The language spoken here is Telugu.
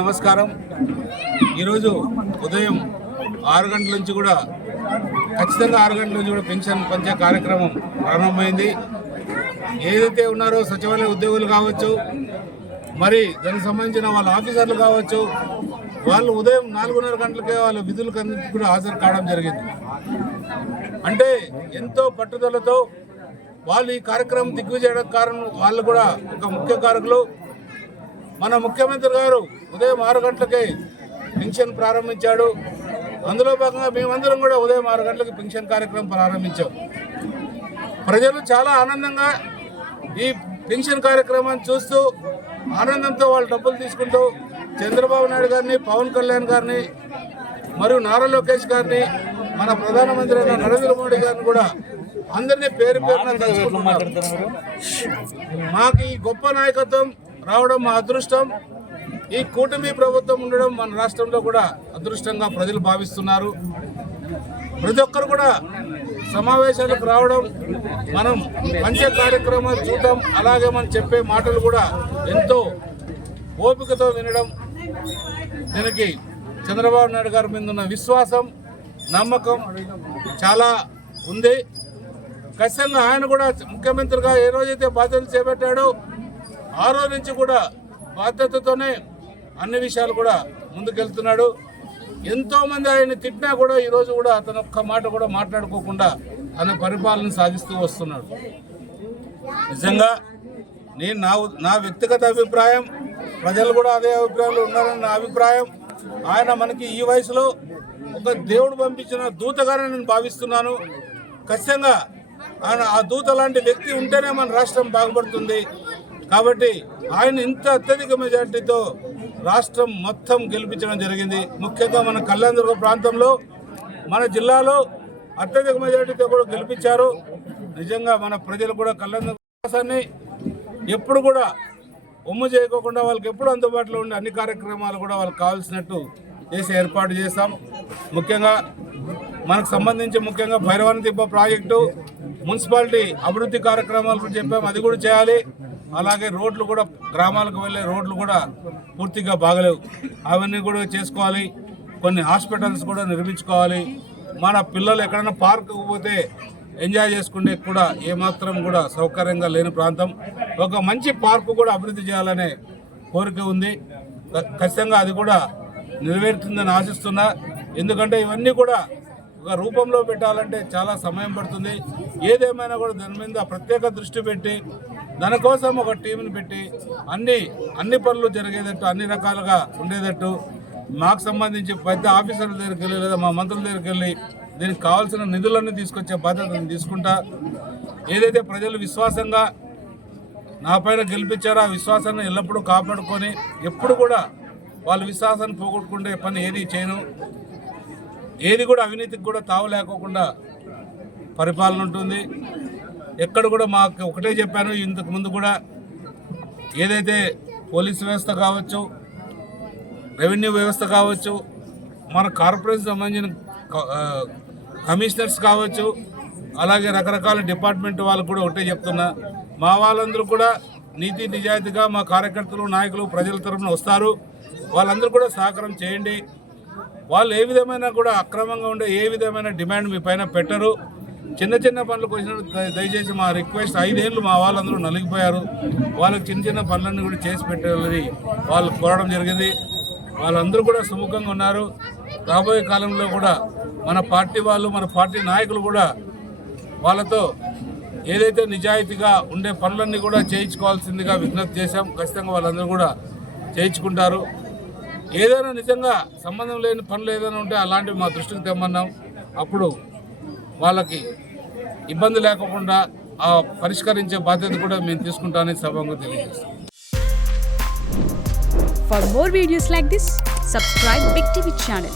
నమస్కారం. ఈరోజు ఉదయం 6 గంటల నుంచి కూడా ఖచ్చితంగా 6 గంటల నుంచి కూడా పెన్షన్ పంచే కార్యక్రమం ప్రారంభమైంది. ఏదైతే ఉన్నారో సచివాలయ ఉద్యోగులు కావచ్చు, మరి దానికి సంబంధించిన వాళ్ళ ఆఫీసర్లు కావచ్చు, వాళ్ళు ఉదయం 4:30 గంటలకే వాళ్ళ విధులకు అన్నింటికి కూడా హాజరు కావడం జరిగింది. అంటే ఎంతో పట్టుదలతో వాళ్ళు ఈ కార్యక్రమం దిగ్విజయడానికి కారణం వాళ్ళు కూడా ఒక ముఖ్య కారకులు. మన ముఖ్యమంత్రి గారు ఉదయం 6 గంటలకే పెన్షన్ ప్రారంభించాడు. అందులో భాగంగా మేమందరం కూడా ఉదయం 6 గంటలకు పెన్షన్ కార్యక్రమం ప్రారంభించాం. ప్రజలు చాలా ఆనందంగా ఈ పెన్షన్ కార్యక్రమాన్ని చూస్తూ ఆనందంతో వాళ్ళు డబ్బులు తీసుకుంటూ చంద్రబాబు నాయుడు గారిని, పవన్ కళ్యాణ్ గారిని, మరియు నారా లోకేష్ గారిని, మన ప్రధానమంత్రి అయిన నరేంద్ర మోడీ గారిని కూడా అందరినీ పేరు పేరున తలుచుకుంటున్నారు. మాకు ఈ గొప్ప నాయకత్వం రావడం మా అదృష్టం. ఈ కూటమి ప్రభుత్వం ఉండడం మన రాష్ట్రంలో కూడా అదృష్టంగా ప్రజలు భావిస్తున్నారు. ప్రతి ఒక్కరు కూడా సమావేశాలకు రావడం, మనం మంచి కార్యక్రమాలు చూడటం, అలాగే మనం చెప్పే మాటలు కూడా ఎంతో ఓపికతో వినడం, దీనికి చంద్రబాబు నాయుడు గారి మీద ఉన్న విశ్వాసం, నమ్మకం చాలా ఉంది. ఖచ్చితంగా ఆయన కూడా ముఖ్యమంత్రిగా ఏ రోజైతే బాధ్యతలు చేపట్టాడో ఆ రోజు నుంచి కూడా బాధ్యతతోనే అన్ని విషయాలు కూడా ముందుకెళ్తున్నాడు. ఎంతోమంది ఆయన తిట్టినా కూడా ఈరోజు కూడా అతను ఒక్క మాట కూడా మాట్లాడుకోకుండా తన పరిపాలన సాగిస్తూ వస్తున్నాడు. నిజంగా నేను నా వ్యక్తిగత అభిప్రాయం, ప్రజలు కూడా అదే అభిప్రాయంలో ఉన్నారని నా అభిప్రాయం. ఆయన మనకి ఈ వయసులో ఒక దేవుడు పంపించిన దూతగానే నేను భావిస్తున్నాను. ఖచ్చితంగా ఆయన ఆ దూత లాంటి వ్యక్తి ఉంటేనే మన రాష్ట్రం బాగుపడుతుంది. కాబట్టి ఆయన ఇంత అత్యధిక మెజార్టీతో రాష్ట్రం మొత్తం గెలిపించడం జరిగింది. ముఖ్యంగా మన కళ్యాణదుర్గ ప్రాంతంలో, మన జిల్లాలో అత్యధిక మెజార్టీతో కూడా గెలిపించారు. నిజంగా మన ప్రజలు కూడా కళ్యాణదుర్గాన్ని ఎప్పుడు కూడా ఒమ్ము చేయకోకుండా వాళ్ళకి ఎప్పుడు అందుబాటులో ఉండే అన్ని కార్యక్రమాలు కూడా వాళ్ళకి కావాల్సినట్టు చేసి ఏర్పాటు చేస్తాం. ముఖ్యంగా మనకు సంబంధించి ముఖ్యంగా భైరవని తిప్ప ప్రాజెక్టు, మున్సిపాలిటీ అభివృద్ధి కార్యక్రమాలు కూడా చెప్పాము, అది కూడా చేయాలి. అలాగే రోడ్లు కూడా, గ్రామాలకు వెళ్ళే రోడ్లు కూడా పూర్తిగా బాగలేవు, అవన్నీ కూడా చేసుకోవాలి. కొన్ని హాస్పిటల్స్ కూడా నిర్మించుకోవాలి. మన పిల్లలు ఎక్కడైనా పార్కుకు పోతే ఎంజాయ్ చేసుకునే కూడా ఏమాత్రం కూడా సౌకర్యంగా లేని ప్రాంతం, ఒక మంచి పార్కు కూడా అభివృద్ధి చేయాలనే కోరిక ఉంది. ఖచ్చితంగా అది కూడా నెరవేరుతుందని ఆశిస్తున్నా. ఎందుకంటే ఇవన్నీ కూడా ఒక రూపంలో పెట్టాలంటే చాలా సమయం పడుతుంది. ఏదేమైనా కూడా దాని మీద ప్రత్యేక దృష్టి పెట్టి దానికోసం ఒక టీంని పెట్టి అన్ని పనులు జరిగేటట్టు, అన్ని రకాలుగా ఉండేటట్టు మాకు సంబంధించి పెద్ద ఆఫీసర్ల దగ్గరికి వెళ్ళి లేదా మా మంత్రుల దగ్గరికి వెళ్ళి దీనికి కావాల్సిన నిధులన్నీ తీసుకొచ్చే బాధ్యతను తీసుకుంటా. ఏదైతే ప్రజలు విశ్వాసంగా నా పైన గెలిపించారో ఆ విశ్వాసాన్ని ఎల్లప్పుడూ కాపాడుకొని ఎప్పుడు కూడా వాళ్ళ విశ్వాసాన్ని పోగొట్టుకుంటే పని ఏది చేయను. ఏది కూడా అవినీతికి కూడా తావు లేకోకుండా పరిపాలన ఉంటుంది. ఎక్కడ కూడా మాకు ఒకటే చెప్పాను ఇంతకు ముందు కూడా, ఏదైతే పోలీసు వ్యవస్థ కావచ్చు, రెవెన్యూ వ్యవస్థ కావచ్చు, మన కార్పొరేషన్ సంబంధించిన కమిషనర్స్ కావచ్చు, అలాగే రకరకాల డిపార్ట్మెంట్ వాళ్ళకు కూడా ఒకటే చెప్తున్నా, మా వాళ్ళందరూ కూడా నీతి నిజాయితీగా మా కార్యకర్తలు, నాయకులు ప్రజల తరఫున వస్తారు. వాళ్ళందరూ కూడా సహకారం చేయండి. వాళ్ళు ఏ విధమైన కూడా అక్రమంగా ఉండే ఏ విధమైన డిమాండ్ మీ పైన పెట్టరు. చిన్న చిన్న పనులకు వచ్చినప్పుడు దయచేసి మా రిక్వెస్ట్, 5 ఏళ్ళు మా వాళ్ళందరూ నలిగిపోయారు, వాళ్ళకి చిన్న చిన్న పనులన్నీ కూడా చేసి పెట్టాలని వాళ్ళు కోరడం జరిగింది. వాళ్ళందరూ కూడా సుముఖంగా ఉన్నారు. రాబోయే కాలంలో కూడా మన పార్టీ వాళ్ళు, మన పార్టీ నాయకులు కూడా వాళ్ళతో ఏదైతే నిజాయితీగా ఉండే పనులన్నీ కూడా చేయించుకోవాల్సిందిగా విజ్ఞప్తి చేశాం. ఖచ్చితంగా వాళ్ళందరూ కూడా చేయించుకుంటారు. ఏదైనా నిజంగా సంబంధం లేని పనులు ఏదైనా ఉంటే అలాంటివి మా దృష్టికి తెమ్మన్నాం. అప్పుడు వాళ్ళకి ఇబ్బంది లేకుండా ఆ పరిష్కరించే బాధ్యత కూడా మేము తీసుకుంటామని సభంగా తెలియజేస్తాం. For more videos like this, subscribe Big TV channel.